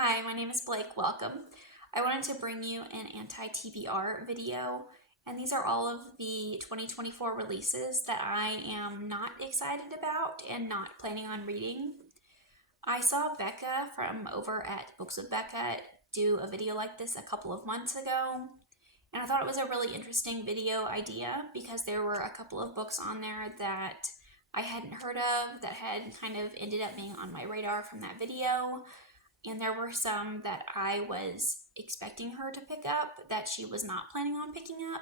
Hi, my name is Blake. Welcome. I wanted to bring you an anti-TBR video, and these are all of the 2024 releases that I am not excited about and not planning on reading. I saw Becca from over at Books with Becca do a video like this a couple of months ago, and I thought it was a really interesting video idea because there were a couple of books on there that I hadn't heard of that had kind of ended up being on my radar from that video. And there were some that I was expecting her to pick up that she was not planning on picking up.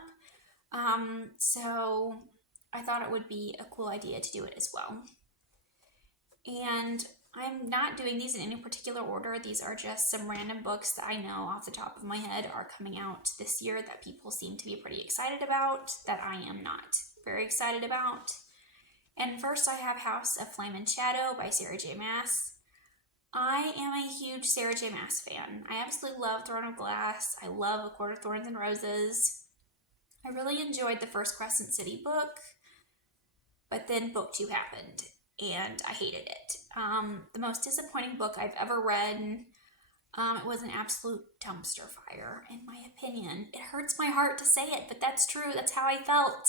So I thought it would be a cool idea to do it as well. And I'm not doing these in any particular order. These are just some random books that I know off the top of my head are coming out this year that people seem to be pretty excited about, that I am not very excited about. And first I have House of Flame and Shadow by Sarah J. Maas. I am a huge Sarah J. Maas fan. I absolutely love Throne of Glass. I love A Court of Thorns and Roses. I really enjoyed the first Crescent City book, but then book 2 happened, and I hated it. The most disappointing book I've ever read. It was an absolute dumpster fire, in my opinion. It hurts my heart to say it, but that's true. That's how I felt.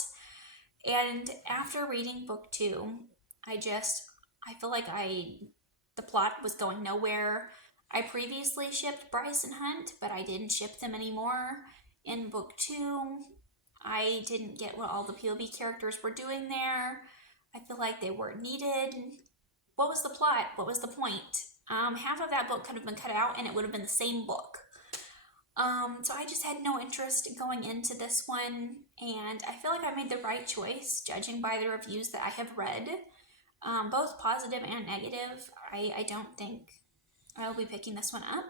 And after reading book 2, I feel like the plot was going nowhere. I previously shipped Bryce and Hunt, but I didn't ship them anymore. In book 2, I didn't get what all the POV characters were doing there. I feel like they weren't needed. What was the plot? What was the point? Half of that book could have been cut out and it would have been the same book. So I just had no interest going into this one, and I feel like I made the right choice, judging by the reviews that I have read, both positive and negative. I don't think I'll be picking this one up.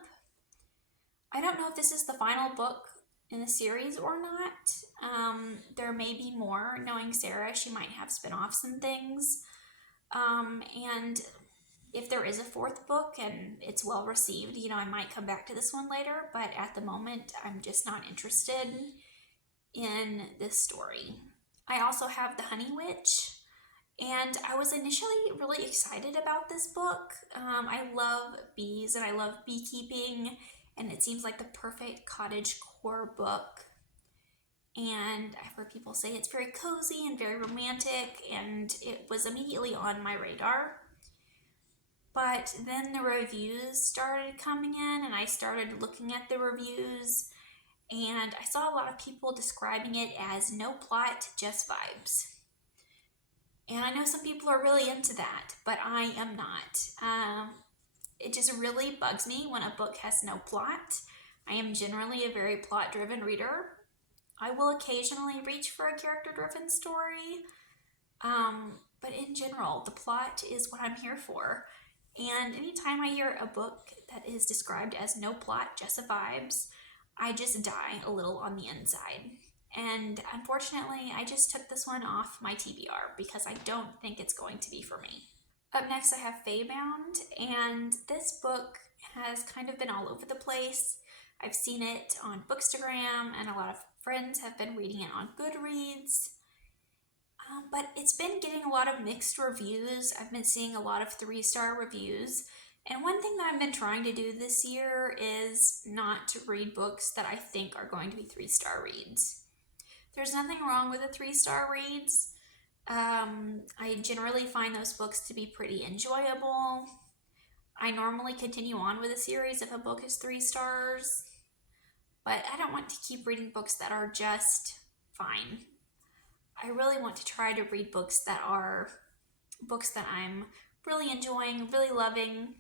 I don't know if this is the final book in the series or not. There may be more. Knowing Sarah, she might have spin-offs and things. And if there is a 4th book and it's well received, I might come back to this one later, but at the moment, I'm just not interested in this story. I also have The Honey Witch, and I was initially really excited about this book. I love bees and I love beekeeping, and it seems like the perfect cottage core book. And I've heard people say it's very cozy and very romantic, and it was immediately on my radar. But then the reviews started coming in, and I started looking at the reviews, and I saw a lot of people describing it as no plot, just vibes. And I know some people are really into that, but I am not. It just really bugs me when a book has no plot. I am generally a very plot-driven reader. I will occasionally reach for a character-driven story, but in general, the plot is what I'm here for. And anytime I hear a book that is described as no plot, just vibes, I just die a little on the inside. And unfortunately, I just took this one off my TBR because I don't think it's going to be for me. Up next, I have Faebound, and this book has kind of been all over the place. I've seen it on Bookstagram, and a lot of friends have been reading it on Goodreads. But it's been getting a lot of mixed reviews. I've been seeing a lot of 3-star reviews. And one thing that I've been trying to do this year is not to read books that I think are going to be 3-star reads. There's nothing wrong with the 3-star reads. I generally find those books to be pretty enjoyable. I normally continue on with a series if a book is 3 stars, but I don't want to keep reading books that are just fine. I really want to try to read books that are books that I'm really enjoying, really loving,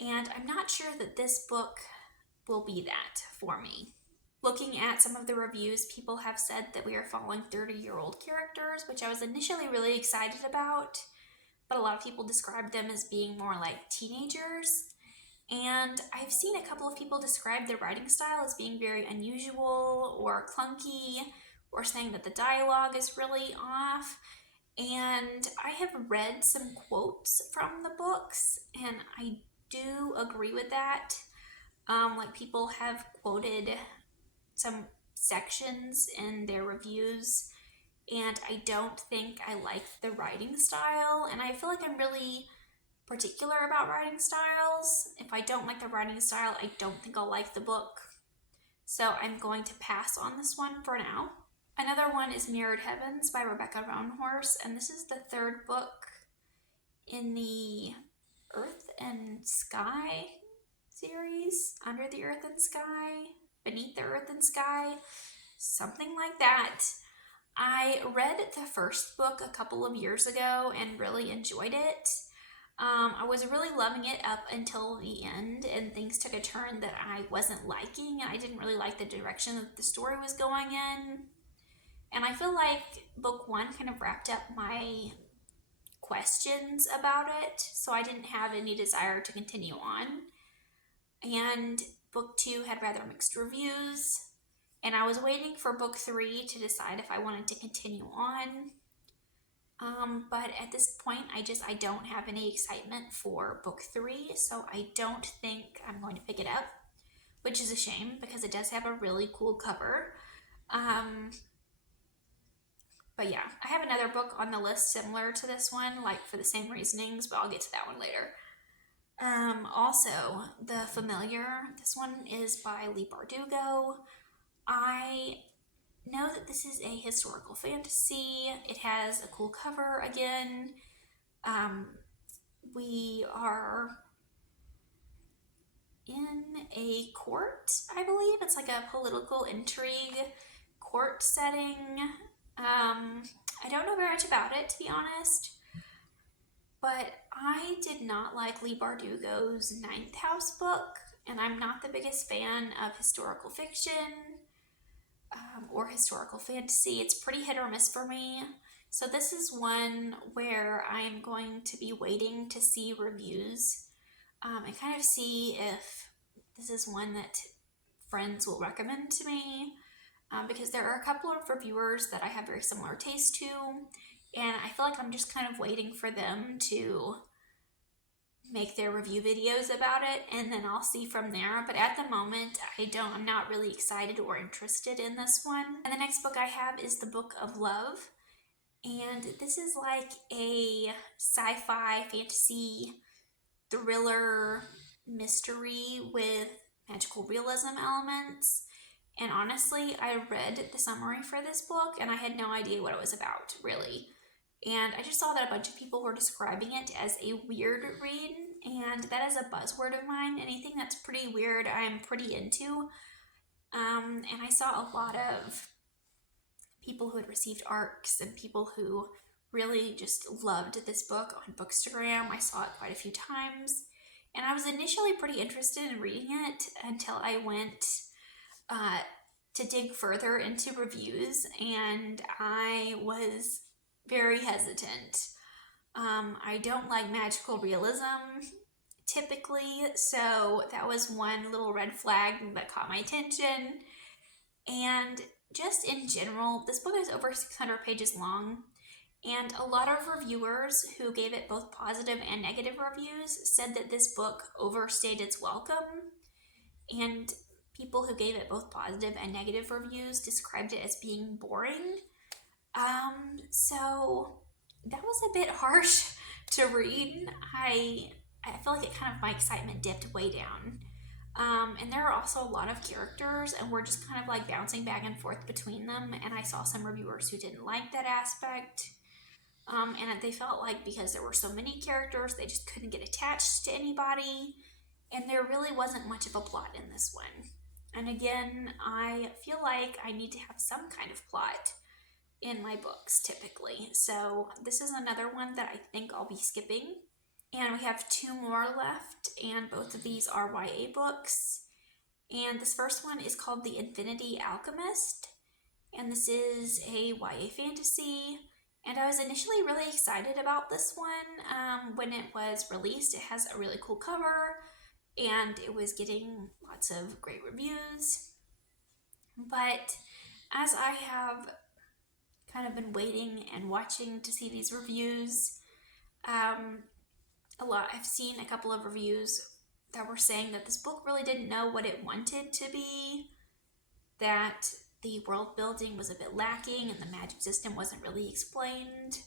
and I'm not sure that this book will be that for me. Looking at some of the reviews, people have said that we are following 30-year-old characters, which I was initially really excited about, but a lot of people described them as being more like teenagers. And I've seen a couple of people describe their writing style as being very unusual or clunky, or saying that the dialogue is really off. And I have read some quotes from the books, and I do agree with that. Like people have quoted some sections in their reviews, and I don't think I like the writing style, and I feel like I'm really particular about writing style, styles. If I don't like the writing style, I don't think I'll like the book. So I'm going to pass on this one for now. Another one is Mirrored Heavens by Rebecca Roanhorse, and this is the third book in the Earth and Sky series. Under the Earth and Sky, Beneath the Earth and Sky, something like that. I read the first book a couple of years ago and really enjoyed it. I was really loving it up until the end, and things took a turn that I wasn't liking. I didn't really like the direction that the story was going in. And I feel like book one kind of wrapped up my questions about it, so I didn't have any desire to continue on. And book two had rather mixed reviews, and I was waiting for book three to decide if I wanted to continue on. But at this point, I don't have any excitement for book three, so I don't think I'm going to pick it up, which is a shame because it does have a really cool cover. But yeah, I have another book on the list similar to this one, like for the same reasonings, but I'll get to that one later. Also, The Familiar. This one is by Leigh Bardugo. I know that this is a historical fantasy. It has a cool cover again. We are in a court, I believe. It's like a political intrigue court setting. I don't know very much about it, to be honest, but I did not like Leigh Bardugo's Ninth House book, and I'm not the biggest fan of historical fiction or historical fantasy. It's pretty hit or miss for me. So this is one where I'm going to be waiting to see reviews and kind of see if this is one that friends will recommend to me. Because there are a couple of reviewers that I have very similar taste to, and I feel like I'm just kind of waiting for them to make their review videos about it, and then I'll see from there. But at the moment, I'm not really excited or interested in this one. And the next book I have is The Book of Love, and this is like a sci-fi fantasy thriller mystery with magical realism elements. And honestly, I read the summary for this book and I had no idea what it was about, really. And I just saw that a bunch of people were describing it as a weird read, and that is a buzzword of mine. Anything that's pretty weird, I'm pretty into. And I saw a lot of people who had received ARCs and people who really just loved this book on Bookstagram. I saw it quite a few times, and I was initially pretty interested in reading it until I went to dig further into reviews, and I was very hesitant. I don't like magical realism typically, so that was one little red flag that caught my attention. And just in general, this book is over 600 pages long, and a lot of reviewers who gave it both positive and negative reviews said that this book overstayed its welcome, and people who gave it both positive and negative reviews described it as being boring. So that was a bit harsh to read. I feel like my excitement dipped way down. And there are also a lot of characters, and we're just kind of like bouncing back and forth between them. And I saw some reviewers who didn't like that aspect. And they felt like because there were so many characters, they just couldn't get attached to anybody. And there really wasn't much of a plot in this one. And again, I feel like I need to have some kind of plot in my books typically. So this is another one that I think I'll be skipping. And we have two more left, and both of these are YA books. And this first one is called The Infinity Alchemist, and this is a YA fantasy. And I was initially really excited about this one when it was released. It has a really cool cover, and it was getting lots of great reviews. But as I have kind of been waiting and watching to see these reviews, I've seen a couple of reviews that were saying that this book really didn't know what it wanted to be, that the world building was a bit lacking and the magic system wasn't really explained.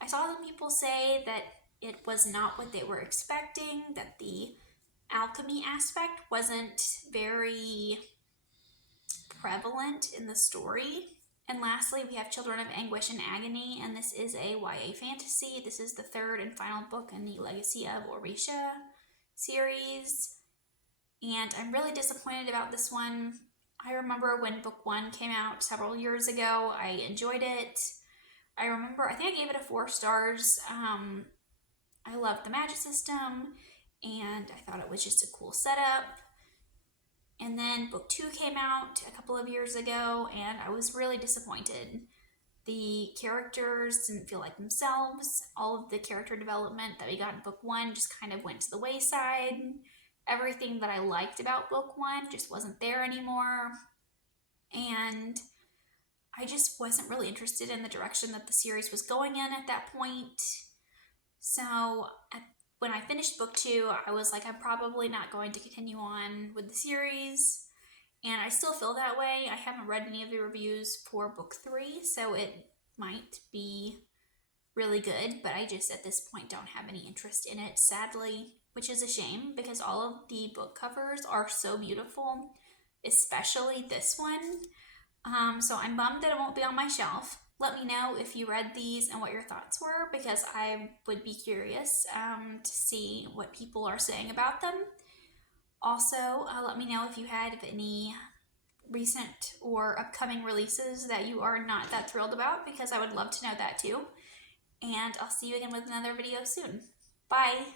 I saw some people say that it was not what they were expecting, that the alchemy aspect wasn't very prevalent in the story. And lastly, we have Children of Anguish and Agony, and this is a YA fantasy. This is the third and final book in the Legacy of Orisha series, and I'm really disappointed about this one. I remember when book 1 came out several years ago, I enjoyed it. I think I gave it a 4 stars. I loved the magic system, and I thought it was just a cool setup. And then book 2 came out a couple of years ago, and I was really disappointed. The characters didn't feel like themselves. All of the character development that we got in book 1 just kind of went to the wayside. Everything that I liked about book 1 just wasn't there anymore. And I just wasn't really interested in the direction that the series was going in at that point. So when I finished book 2, I was like, I'm probably not going to continue on with the series. And I still feel that way. I haven't read any of the reviews for book 3, so it might be really good, but I just at this point don't have any interest in it, sadly, which is a shame because all of the book covers are so beautiful, especially this one. So I'm bummed that it won't be on my shelf. Let me know if you read these and what your thoughts were, because I would be curious to see what people are saying about them. Also, let me know if you had any recent or upcoming releases that you are not that thrilled about, because I would love to know that too. And I'll see you again with another video soon. Bye!